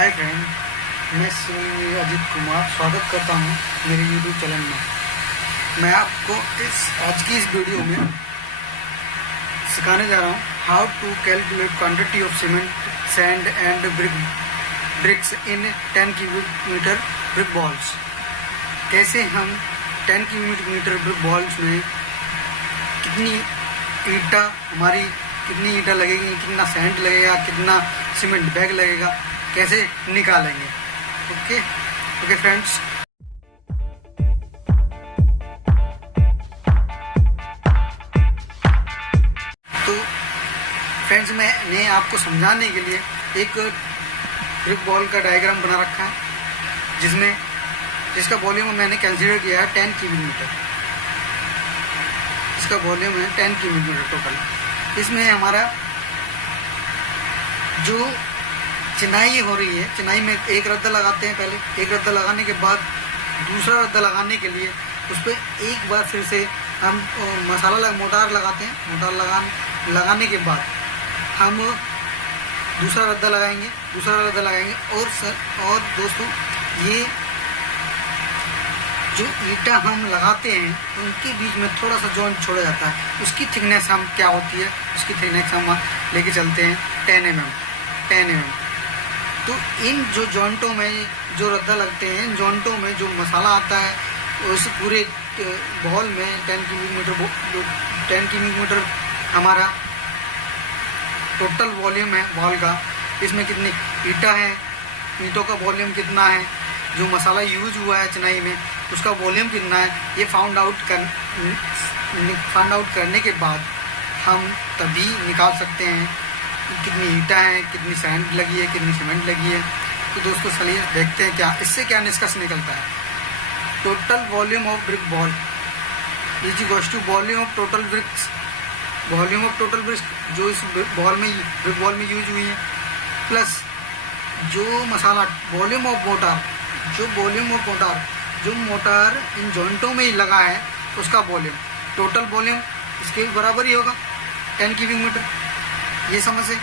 Hi friend, मैं श्री अजीत कुमार स्वागत करता हूँ मेरे यूट्यूब चैनल में। मैं आपको आज की इस वीडियो में सिखाने जा रहा हूँ how to calculate quantity of cement, sand and bricks in 10 cubic metre brick walls. कैसे हम 10 क्यूबिक मीटर ब्रिक बॉल्स में कितनी ईंटा लगेगी, कितना सैंड लगेगा, कितना सीमेंट बैग लगेगा, कैसे निकालेंगे। ओके फ्रेंड्स, तो फ्रेंड्स मैंने आपको समझाने के लिए एक ब्रिक बॉल का डायग्राम बना रखा है जिसका वॉल्यूम मैंने कंसीडर किया है 10 क्यूबिक मीटर। इसका वॉल्यूम है 10 क्यूबिक मीटर टोटल। इसमें हमारा जो चिनाई हो रही है, चिनाई में एक रद्दा लगाते हैं। पहले एक रद्दा लगाने के बाद दूसरा रद्दा लगाने के लिए उस पर एक बार फिर से हम मोटार लगाते हैं। मोटार लगाने के बाद हम दूसरा रद्दा लगाएंगे और दोस्तों, ये जो ईंटा हम लगाते हैं उनके बीच में थोड़ा सा जॉइंट छोड़ा जाता है। उसकी थिकनेस हम क्या होती है, उसकी थिकनेस हम लेके चलते हैं 10 mm। तो इन जो जॉइंटों में जो रद्दा लगते हैं, इन जॉइंटों में जो मसाला आता है उस पूरे बॉल में 10 क्यूबिक मीटर हमारा टोटल वॉल्यूम है बॉल का। इसमें कितनी ईंटा है, ईंटों का वॉल्यूम कितना है, जो मसाला यूज हुआ है चिनाई में उसका वॉल्यूम कितना है, ये फाउंड आउट करने के बाद हम तभी निकाल सकते हैं कितनी ईंटा है, कितनी सैंड लगी है, कितनी सीमेंट लगी है। तो दोस्तों चलिए देखते हैं इससे क्या निष्कर्ष निकलता है। Total volume of brick wall is equals to volume of total bricks जो इस ब्रिक बॉल में यूज हुई है, प्लस जो मसाला वॉल्यूम ऑफ मोटार जो मोटार इन जॉइंटों में ही लगा है उसका वॉल्यूम, टोटल वॉल्यूम इसके बराबर ही होगा 10 क्यूबिक मीटर। ये समझ से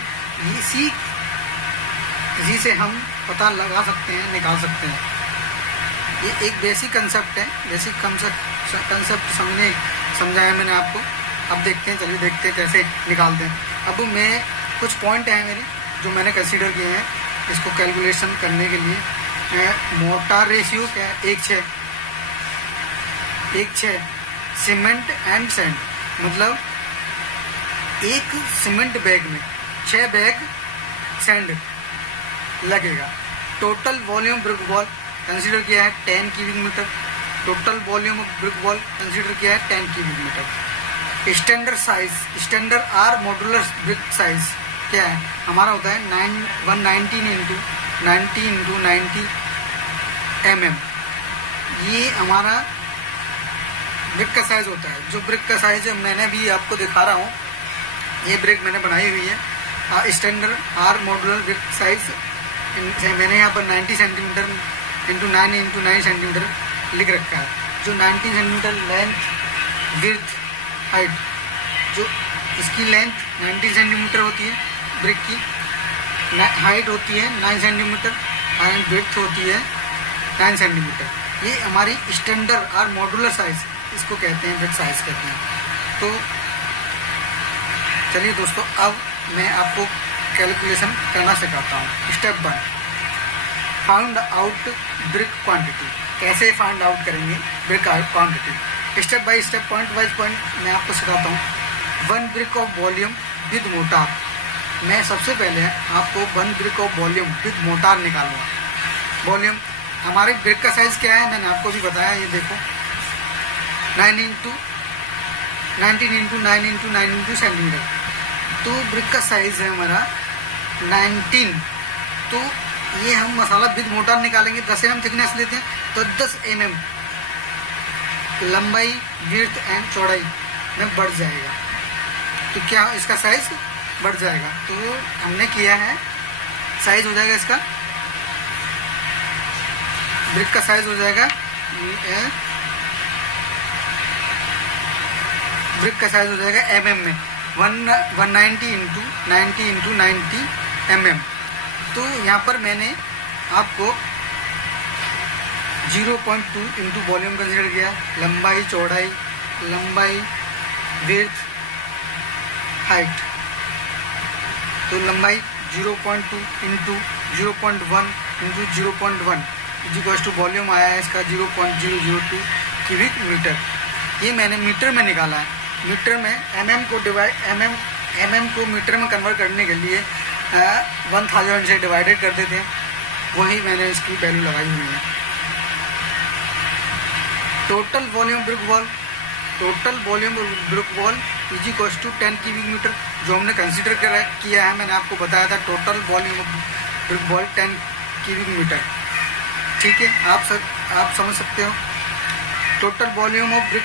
इसी से हम पता लगा सकते हैं, निकाल सकते हैं। ये एक बेसिक कंसेप्ट है, कंसेप्ट समझाया मैंने आपको। अब देखते हैं कैसे निकालते हैं। अब मैं कुछ पॉइंट हैं मेरे जो मैंने कंसीडर किए हैं इसको कैलकुलेशन करने के लिए। मोटार रेशियो क्या है, 1:6 सीमेंट एंड सैंड, मतलब एक सीमेंट बैग में 6 बैग सैंड लगेगा। Total volume brick wall consider किया है 10 cubic metre. Total volume of brick wall consider किया है 10 cubic metre. Standard or modular brick size क्या है हमारा, होता है 119 × 90 mm। ये हमारा ब्रिक का साइज होता है। जो ब्रिक का साइज मैंने भी आपको दिखा रहा हूँ, ये ब्रिक मैंने बनाई हुई है। Standard or modular brick size मैंने यहाँ पर 90 सेंटीमीटर × 9 सेंटीमीटर लिख रखा है। जो 90 सेंटीमीटर लेंथ, विड्थ, हाइट, जो इसकी लेंथ 90 सेंटीमीटर होती है ब्रिक की, हाइट होती है 9 सेंटीमीटर एंड विड्थ होती है 9 सेंटीमीटर। ये हमारी स्टैंडर्ड और मॉड्यूलर साइज इसको कहते हैं, ब्रिक साइज कहते हैं। तो चलिए दोस्तों, अब मैं आपको कैलकुलेशन करना सिखाता हूँ। Step 1, find out brick quantity. कैसे फाइंड आउट करेंगे brick quantity, step by step, point wise point मैं आपको सिखाता हूँ। 1 brick of volume with motor. मैं सबसे पहले आपको 1 brick of volume with motor निकालूंगा। वॉल्यूम हमारे ब्रिक का साइज क्या है मैंने आपको भी बताया, ये देखो 19 × 9 सेंटीमीटर। तो ब्रिक का साइज है हमारा 19। तो ये हम मसाला विद मोटार निकालेंगे। 10 mm थिकनेस लेते हैं तो 10 mm लंबाई, विड्थ एंड चौड़ाई में बढ़ जाएगा। तो क्या इसका साइज बढ़ जाएगा। तो हमने किया है, साइज हो जाएगा इसका, ब्रिक का साइज हो जाएगा, ब्रिक का साइज हो जाएगा mm में 190 × 90 mm। तो यहाँ पर मैंने आपको 0.2 इंटू वॉल्यूम कंसिडर किया, लंबाई चौड़ाई, लंबाई विड्थ हाइट, तो लंबाई 0.2 into 0.1 into 0.1 is to volume आया है इसका 0.002 क्यूबिक मीटर। ये मैंने मीटर में निकाला है। मीटर में एमएम को एमएम को मीटर में कन्वर्ट करने के लिए 1000 से डिवाइडेड कर देते हैं, वही मैंने इसकी वैल्यू लगाई हुई है। Total volume brick wall is equal to 10 cubic metre, जो हमने कंसीडर किया है। मैंने आपको बताया था total volume of brick wall 10 cubic metre. ठीक है, आप समझ सकते हो। Total volume of brick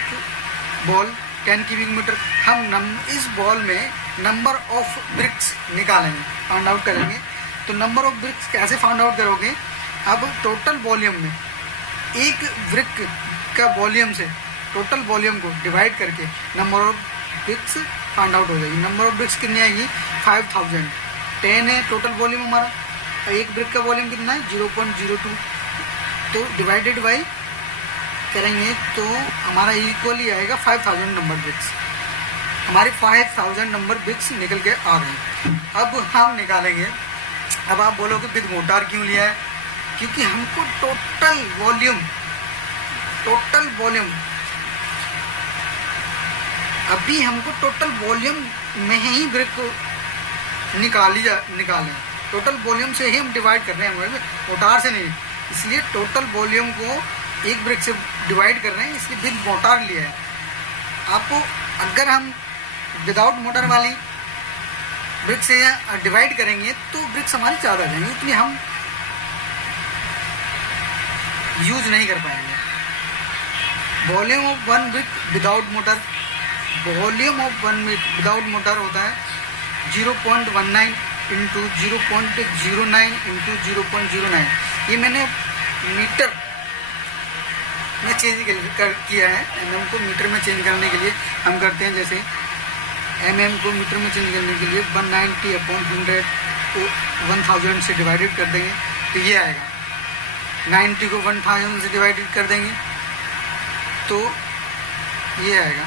wall 10 cubic metre. हम इस बॉल में नंबर ऑफ ब्रिक्स निकालेंगे, फाइंड आउट करेंगे। तो नंबर ऑफ ब्रिक्स कैसे फाइंड आउट करोगे? अब टोटल वॉल्यूम में एक ब्रिक का वॉल्यूम से टोटल वॉल्यूम को डिवाइड करके number of BRICS find out हो जाएगी। नंबर ऑफ ब्रिक्स कितनी आएगी? 5000। 10 है टोटल वॉल्यूम हमारा, एक ब्रिक का वॉल्यूम कितना है? 0.02। तो डिवाइडेड बाई करेंगे तो हमारा इक्वली आएगा 5000 नंबर ब्रिक्स। हमारे 5000 नंबर ब्रिक्स निकल के आ गए। अब हम निकालेंगे। अब आप बोलोगे विद मोटार क्यों लिया है? क्योंकि हमको टोटल वॉल्यूम अभी हमको टोटल वॉल्यूम में ही ब्रिक को निकालें। टोटल वॉल्यूम से ही हम डिवाइड कर रहे हैं, मोटार से नहीं। इसलिए टोटल वॉल्यूम को एक ब्रिक से डिवाइड कर रहे हैं, इसलिए विद मोटार लिया है। आपको अगर हम विदाउट मोटर वाली ब्रिक से डिवाइड करेंगे तो ब्रिक्स हमारी ज़्यादा जाएंगे, इसलिए हम यूज नहीं कर पाएंगे। Volume of one brick without mortar, volume of one brick without motor होता है 0.19 इंटू 0.09 इंटू 0.09। ये मैंने मीटर में चेंज किया है। एमएम को मीटर में चेंज करने के लिए हम करते हैं, जैसे एमएम को मीटर में चेंज करने के लिए 190/100 को 1000 से डिवाइडेड कर देंगे तो ये आएगा। 90 को 1000 से डिवाइडेड कर देंगे तो ये आएगा।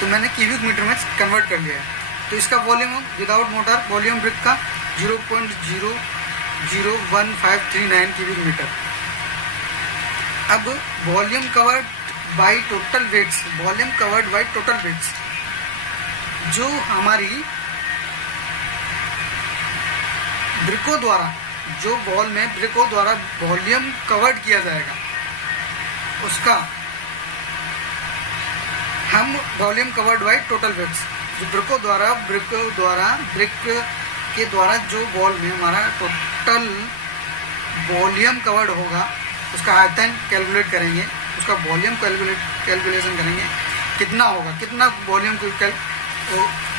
तो मैंने क्यूबिक मीटर में कन्वर्ट कर लिया है। तो इसका volume without mortar volume brick का 0.001539 क्यूबिक मीटर। अब volume covered by total weights, volume covered by total weights, जो हमारी ब्रिकों द्वारा, जो वॉल में ब्रिकों द्वारा वॉल्यूम कवर्ड किया जाएगा, उसका हम volume covered by total weights, जो ब्रिक के द्वारा जो वॉल में हमारा टोटल वॉल्यूम कवर्ड होगा, उसका आयतन कैलकुलेट करेंगे, उसका वॉल्यूम कैलकुलेशन करेंगे, कितना होगा, कितना वॉल्यूम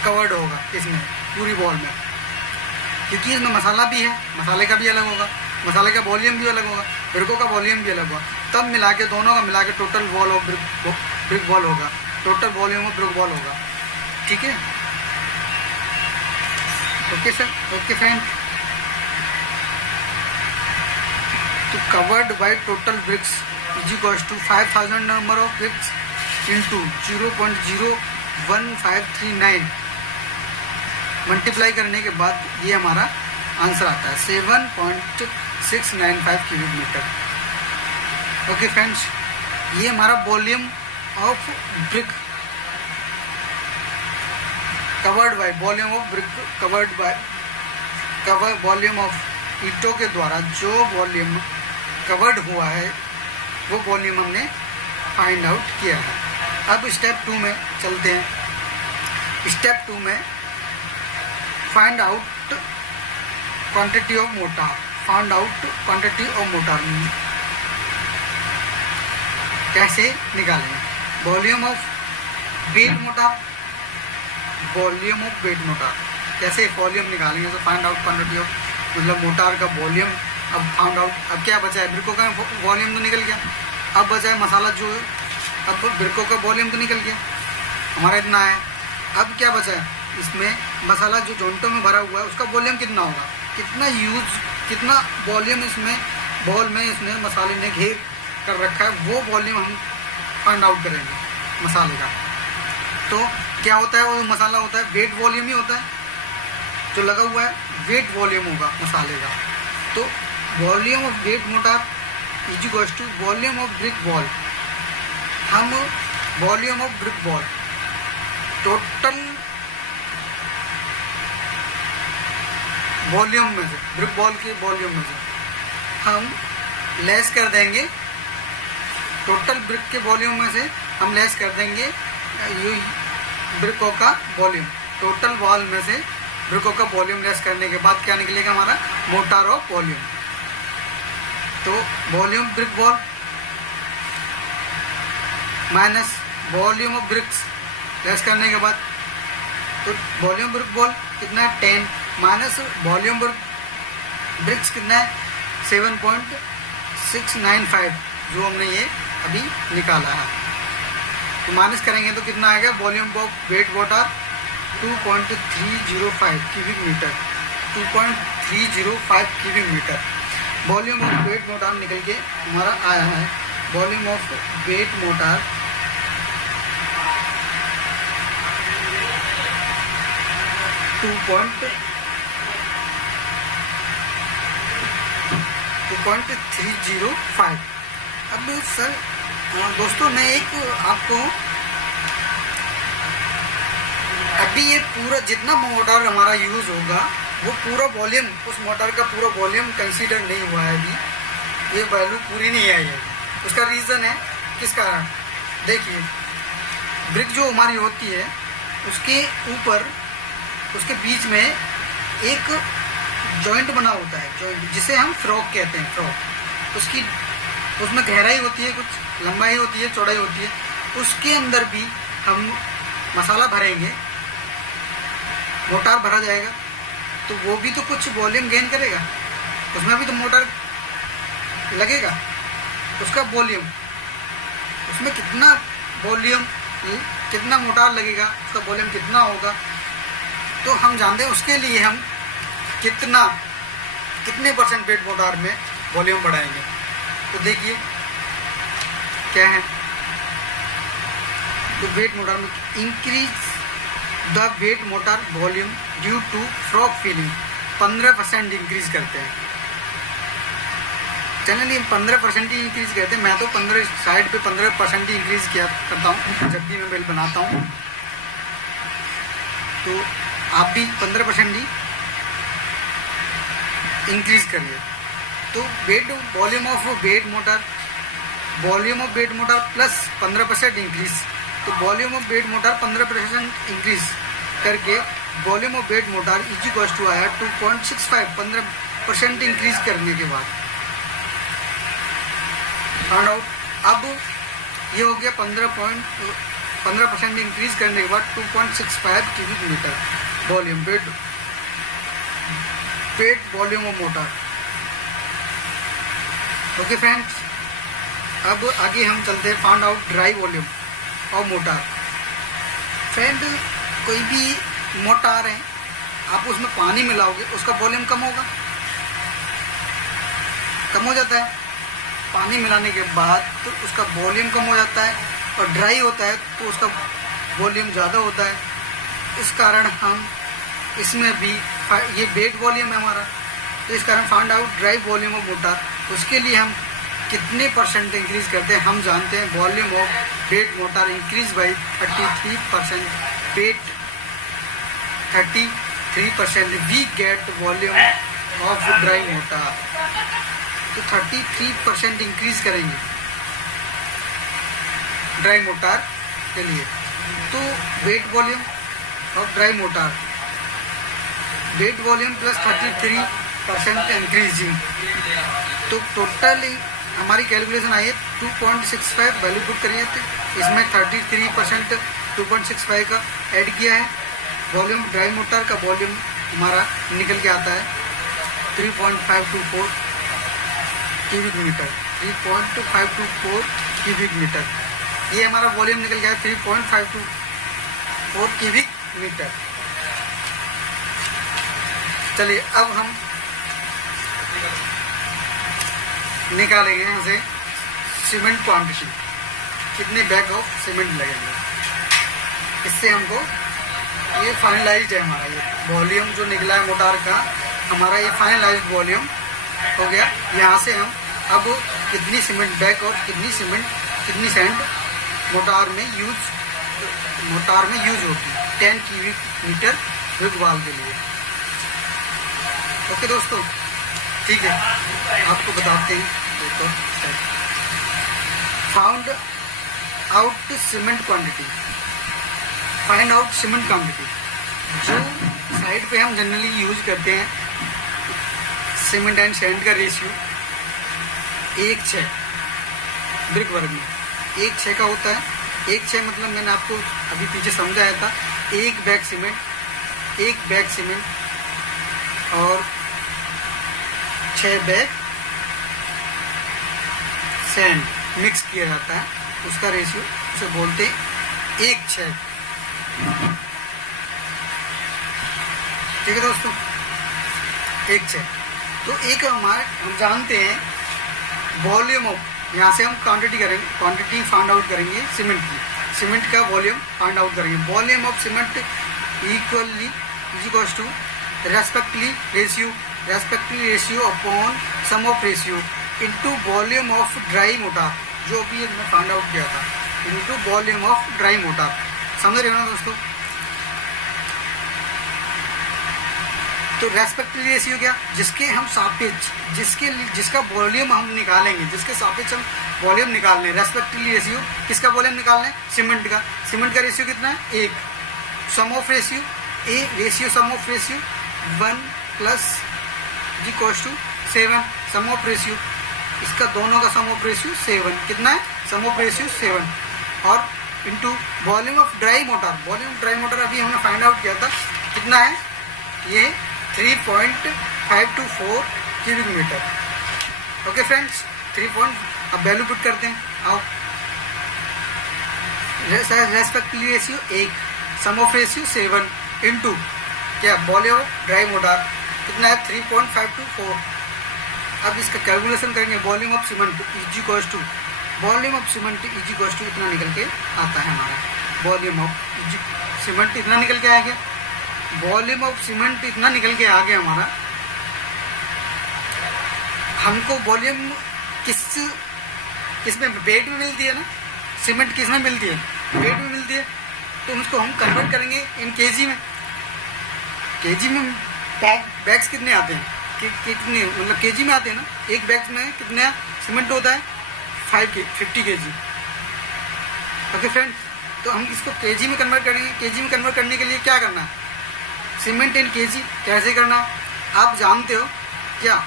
कवर्ड होगा इसमें पूरी वॉल में। क्योंकि इसमें मसाला भी है, मसाले का भी अलग होगा, मसाले का वॉल्यूम भी अलग होगा, ब्रिकों का वॉल्यूम भी अलग होगा। तब मिला के दोनों का मिला के total wall of brick wall होगा, total volume of brick wall होगा। ठीक है, ओके सर, ओके फ्रेंड। तो covered by total bricks is equals to 5000 number of bricks into 0.01539 multiply करने के बाद ये हमारा आंसर आता है 7.695 क्यूबिक मीटर। ओके फ्रेंड्स, ये हमारा volume of brick covered by volume of brick volume of ईंटों के द्वारा जो वॉल्यूम कवर्ड हुआ है वो वॉल्यूम हमने फाइंड आउट किया है। अब स्टेप 2 में चलते हैं। स्टेप 2 में find out quantity of motor, कैसे निकालेंगे? वॉल्यूम ऑफ वेट मोटार, कैसे वॉल्यूम निकालेंगे? तो फाइंड आउट क्वांटिटी ऑफ, मतलब मोटार का वॉल्यूम। अब फाउंड आउट, अब क्या बचा है? ब्रिकों का वॉल्यूम तो निकल गया, अब बचा है मसाला जो है। अब ब्रिकों का वॉल्यूम तो निकल गया हमारा, इतना है। अब क्या बचा है? इसमें मसाला जो जॉइंटों में भरा हुआ है उसका वॉल्यूम कितना होगा, कितना यूज कितना वॉल्यूम इसमें बॉल में इसने मसाले ने घेर कर रखा है, वो वॉल्यूम हम फाइंड आउट करेंगे मसाले का। तो क्या होता है, वो मसाला होता है वेट वॉल्यूम ही होता है, जो लगा हुआ है वेट वॉल्यूम होगा मसाले का। तो volume of wet mortar is equals to volume of brick ball. हम volume of brick ball total volume में से, ब्रिक बॉल के वॉल्यूम में से हम लेस कर देंगे, टोटल ब्रिक के वॉल्यूम में से हम लेस कर देंगे ये ब्रिकों का वॉल्यूम। टोटल वॉल में से ब्रिकों का वॉल्यूम लेस करने के बाद क्या निकलेगा हमारा, मोटार ऑफ वॉल्यूम। तो volume brick ball minus volume of BRICS less करने के बाद, तो वॉल्यूम ब्रिक बॉल कितना है 10 माइनस वॉल्यूम ब्रिक्स कितना है 7.695, जो हमने ये अभी निकाला है। तो माइनस करेंगे तो कितना आएगा, volume of wet water 2.305 cubic metre, 2.305 cubic metre volume of wet mortar निकल के हमारा आया है। Volume of wet mortar 2.305। अब सर दोस्तों मैं एक आपको अभी ये पूरा जितना मोटार हमारा यूज़ होगा वो पूरा वॉल्यूम, उस मोटार का पूरा वॉल्यूम कंसीडर नहीं हुआ है अभी, ये वैल्यू पूरी नहीं आई है। उसका रीज़न है किस कारण, देखिए ब्रिक जो हमारी होती है उसके ऊपर, उसके बीच में एक जॉइंट बना होता है, जॉइंट जिसे हम फ्रॉक कहते हैं। फ्रॉक उसमें गहराई होती है, कुछ लंबाई होती है, चौड़ाई होती है। उसके अंदर भी हम मसाला भरेंगे, मोटार भरा जाएगा, तो वो भी तो कुछ वॉल्यूम गेन करेगा, उसमें भी तो मोटार लगेगा। उसका वॉल्यूम, उसमें कितना वॉल्यूम, कितना मोटार लगेगा, उसका वॉल्यूम कितना होगा, तो हम जानते हैं उसके लिए हम कितने परसेंट वेट मोटार में वॉल्यूम बढ़ाएंगे। तो देखिए क्या है, तो वेट मोटार में increase the wet mortar volume due to frog filling 15% increase करते हैं। चलिए हम 15% ही इंक्रीज करते हैं, मैं तो 15 साइड पे 15% ही इंक्रीज किया करता हूँ जब भी मैं बिल बनाता हूँ, तो आप भी 15% ही इंक्रीज करिए। तो wet volume of wet mortar plus 15% increase, तो volume of wet mortar 15% increase करके volume of wet mortar is equals to आया 2.65, 15% इंक्रीज करने के बाद फाइंड आउट। अब ये हो गया 15% इंक्रीज करने के बाद 2.65 cubic metre volume wet volume of mortar. Okay friends, अब आगे हम चलते हैं find out dry volume of mortar. Friend कोई भी मोटार है, आप उसमें पानी मिलाओगे उसका वॉल्यूम कम होगा, कम हो जाता है। पानी मिलाने के बाद तो उसका वॉल्यूम कम हो जाता है, और ड्राई होता है तो उसका वॉल्यूम ज़्यादा होता है। इस कारण हम इसमें भी, ये वेट वॉल्यूम है हमारा, तो इस कारण find out dry volume of motor. उसके लिए हम कितने परसेंट इंक्रीज करते हैं, हम जानते हैं volume of wet mortar increase by 33%, wet 33%, we get volume of dry mortar. तो 33% इंक्रीज करेंगे ड्राई मोटार के लिए। तो wet volume of dry mortar, wet volume plus 33% increasing, तो टोटल हमारी कैलकुलेशन आई है 2.65 वैल्यू पुट करिए, तो इसमें 33% 2.65 का ऐड किया है। वॉल्यूम ड्राई मोटार का वॉल्यूम हमारा निकल के आता है 3.524 क्यूबिक मीटर, 3.524 क्यूबिक मीटर। ये हमारा वॉल्यूम निकल गया 3.524 क्यूबिक मीटर। चलिए अब हम निकालेंगे यहाँ से सीमेंट क्वांटिटी, कितने बैग ऑफ सीमेंट लगेंगे। इससे हमको ये फाइनलाइज्ड है हमारा, ये वॉल्यूम जो निकला है मोटार का हमारा, ये फाइनलाइज्ड वॉल्यूम हो गया। यहाँ से हम अब कितनी सीमेंट बैग और कितनी सैंड मोटार में यूज होगी 10 क्यूबिक मीटर विग वाल के लिए। ओके दोस्तों, ठीक है, आपको बताते हैं। देखो, फाइंड आउट सीमेंट क्वांटिटी, जो साइड पे हम जनरली यूज करते हैं सीमेंट एंड सैंड का रेशियो 1:6 ब्रिक वर्ग में 1:6 का होता है। 1:6 मतलब मैंने आपको अभी पीछे समझाया था, एक बैग सीमेंट और 6 बैग सैंड मिक्स किया जाता है, उसका रेशियो उसे बोलते हैं 1:6। ठीक है दोस्तों, 1:6। तो एक हम जानते हैं वॉल्यूम ऑफ, यहाँ से हम क्वांटिटी फाइंड आउट करेंगे सीमेंट का वॉल्यूम फाइंड आउट करेंगे। Volume of cement equals to respectively ratio upon sum of ratio into volume of dry mortar, जो भी हमने फाइंड आउट किया था, into volume of dry mortar. समझ रहे हो ना दोस्तों? तो रेस्पेक्टिव रेशियो क्या, जिसके हम सापेक्ष जिसका वॉल्यूम हम निकालेंगे, जिसके सापेक्ष हम वॉल्यूम निकाल लें। रेस्पेक्टिव रेशियो किसका वॉल्यूम निकालना है? सीमेंट का रेशियो कितना है? 1। Sum of ratio sum of ratio 1 plus जी 7। सम ऑफ रेशियो इसका दोनों का सम ऑफ रेशियो 7। कितना है? Sum of ratio 7। और into volume of dry mortar अभी हमने फाइंड आउट किया था, कितना है? ये 3.524 क्यूबिक मीटर। Okay friends, 3. अब वैल्यू पुट करते हैं, आओ। Respective ratio 1, sum of ratio 7 into क्या वॉल्यूम ऑफ ड्राई मोटार कितना है? 3.524। अब इसका कैलकुलेशन करेंगे। Volume of cement is equals to इतना निकल के आता है हमारा। वॉल्यूम ऑफ सीमेंट इतना निकल के आ गया। वॉल्यूम ऑफ सीमेंट इतना निकल के आ गया हमारा। हमको वॉल्यूम किसमें वेट में मिलती है ना, सीमेंट किसमें मिलती है? वेट में मिलती है। तो उसको हम कन्वर्ट करेंगे इन केजी में। बैग्स कितने आते हैं? कितने मतलब केजी में आते हैं ना। एक बैग में कितने सीमेंट होता है? 50 केजी। ओके फ्रेंड्स, तो हम इसको केजी में कन्वर्ट करेंगे। केजी में कन्वर्ट करने के लिए क्या करना है? सीमेंट इन केजी कैसे करना आप जानते हो क्या?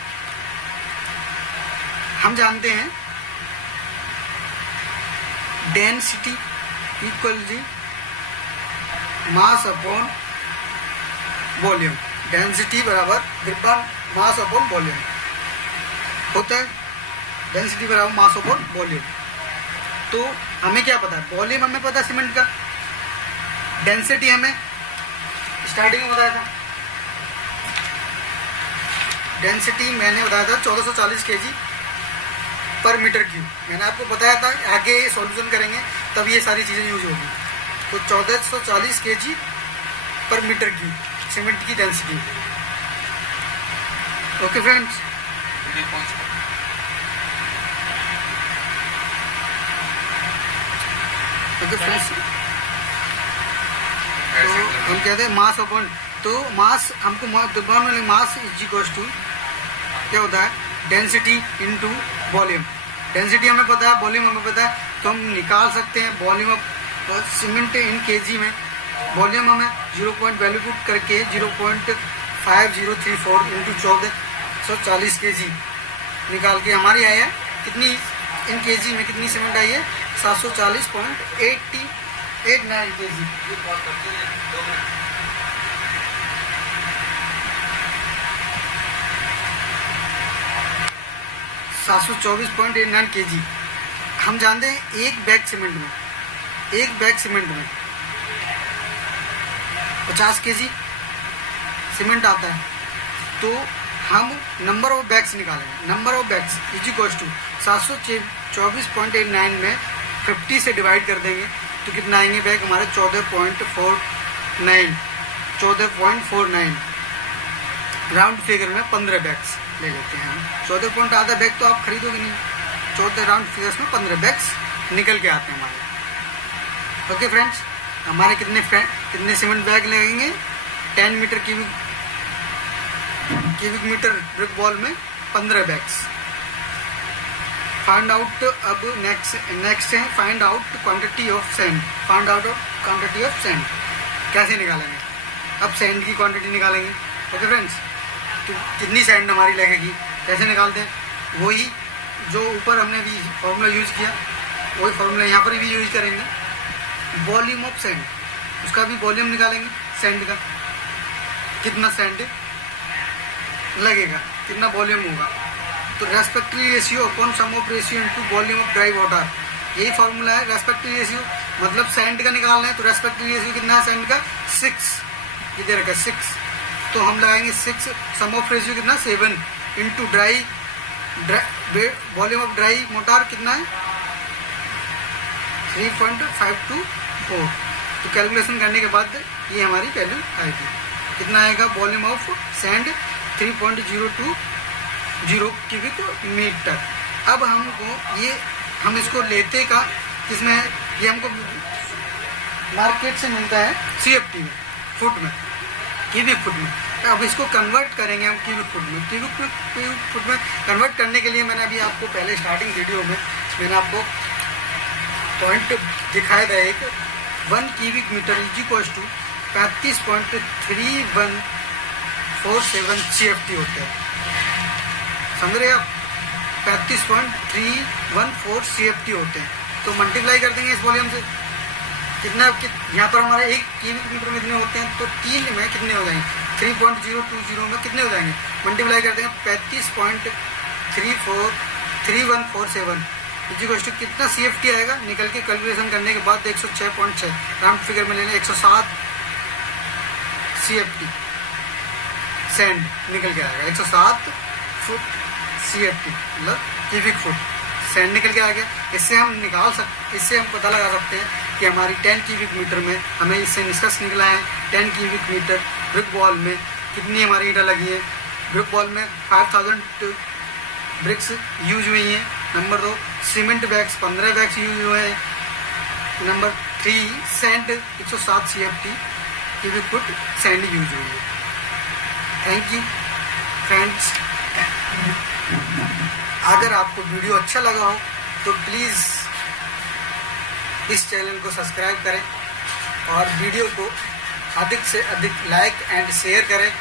हम जानते हैं डेंसिटी इक्वल जी मास अपॉन वॉल्यूम। डेंसिटी बराबर द्रव्यमान मास अपॉन वॉल्यूम होता है। डेंसिटी बराबर मास अपॉन वॉल्यूम। तो हमें क्या पता है? वॉल्यूम हमें पता है सीमेंट का। डेंसिटी हमें स्टार्टिंग में बताया था। डेंसिटी मैंने बताया था 1440 केजी पर मीटर क्यूब। मैंने आपको बताया था आगे सॉल्यूशन करेंगे तब ये सारी चीज़ें यूज होगी। तो 1440 केजी पर मीटर क्यूब सीमेंट की डेंसिटी। ओके फ्रेंड्स, तो हम कहते हैं मास अपॉन, तो मास हमको द्रव्यमान में मास इज इक्वल टू क्या होता है? Density into volume. डेंसिटी हमें पता है, वॉल्यूम हमें पता है, तो हम निकाल सकते हैं volume of cement in KG में। वॉल्यूम हमें 0. वैल्यू पुट करके 0.5034 इंटू 1440 केजी निकाल के हमारी आई है कितनी? इन केजी में कितनी सीमेंट आई है? 740.89 केजी। 724.89 केजी। हम जानते हैं एक बैग सीमेंट में 50 केजी सीमेंट आता है। तो हम नंबर ऑफ बैग्स निकालेंगे। Number of bags is equals to 724.89 में 50 से डिवाइड कर देंगे तो कितना आएंगे बैग हमारे 14.49 राउंड फिगर में 15 बैग्स ले लेते हैं हम। 14 पॉइंट आधा बैग तो आप खरीदोगे नहीं, 14 राउंड फिगर्स में 15 बैग्स निकल के आते हैं हमारे। ओके फ्रेंड्स, हमारे कितने सीमेंट बैग लगेंगे? 10 metre cubic metre brick wall में 15 बैग्स। फाइंड आउट, अब नेक्स्ट है find out quantity of sand. Find out quantity of sand कैसे निकालेंगे? अब सेंड की क्वांटिटी निकालेंगे। ओके फ्रेंड्स, तो कितनी सेंड हमारी लगेगी कैसे निकालते हैं? वही जो ऊपर हमने भी फॉर्मूला यूज किया, वही फॉर्मूला यहाँ पर भी यूज करेंगे। वॉल्यूम ऑफ सेंड, उसका भी वॉल्यूम निकालेंगे सेंड का, कितना सेंड लगेगा, कितना वॉल्यूम होगा। तो respective ratio upon sum of ratio into volume of dry water, यही फॉर्मूला है। रेस्पेक्टिव रेशियो मतलब सेंड का निकालना है, तो रेस्पेक्टिव रेशियो कितना है सेंड का? 6, इधर रखा 6, तो हम लगाएंगे 6। सम ऑफ रेशियो कितना? 7 into dry volume of dry mortar कितना है? 3.524। तो कैलकुलेशन करने के बाद ये हमारी वैल्यू आएगी। कितना आएगा? Volume of sand 3.020 cubic metre. अब हमको ये हम इसको लेते का किसमें? ये हमको मार्केट से मिलता है CFT में, फुट में, क्यूबिक फुट में। अब इसको कन्वर्ट करेंगे हम क्यूबिक फुट में। क्यूबिक फुट में कन्वर्ट करने के लिए मैंने अभी आपको पहले स्टार्टिंग वीडियो में मैंने आपको पॉइंट दिखाया था एक। 1 cubic metre is equal to 35.3147 CFT होते हैं। समझ रहे आप? 35.314 CFT होते हैं। तो मल्टीप्लाई कर देंगे इस वॉल्यूम से, कितना यहाँ पर हमारे 1 क्यूबिक मीटर में कितने होते हैं, तो 3 में कितने हो जाएंगे? 3.020 में कितने हो जाएंगे? मल्टीप्लाई कर देंगे 35.31447 इज कितना CFT आएगा? निकल के कैलकुलेशन करने के बाद 106.6 राउंड फिगर में लेने 107 CFT सैंड निकल के आएगा। 107 फुट CFT मतलब क्यूबिक फुट सैंड निकल के आ गया। इससे हम पता लगा सकते हैं कि हमारी 10 क्यूबिक मीटर में हमें इससे निष्कर्ष निकला है 10 क्यूबिक मीटर ब्रिक वॉल में कितनी हमारी ईंटें लगी हैं। ब्रिक वॉल में 5000 ब्रिक्स यूज हुई हैं। Number 2 cement bags 15 bags use हुए हैं। Number 3 sand 107 CFT cubic foot sand use हुई है। Thank you friends. अगर आपको वीडियो अच्छा लगा हो तो प्लीज़ इस चैनल को सब्सक्राइब करें और वीडियो को अधिक से अधिक लाइक एंड शेयर करें।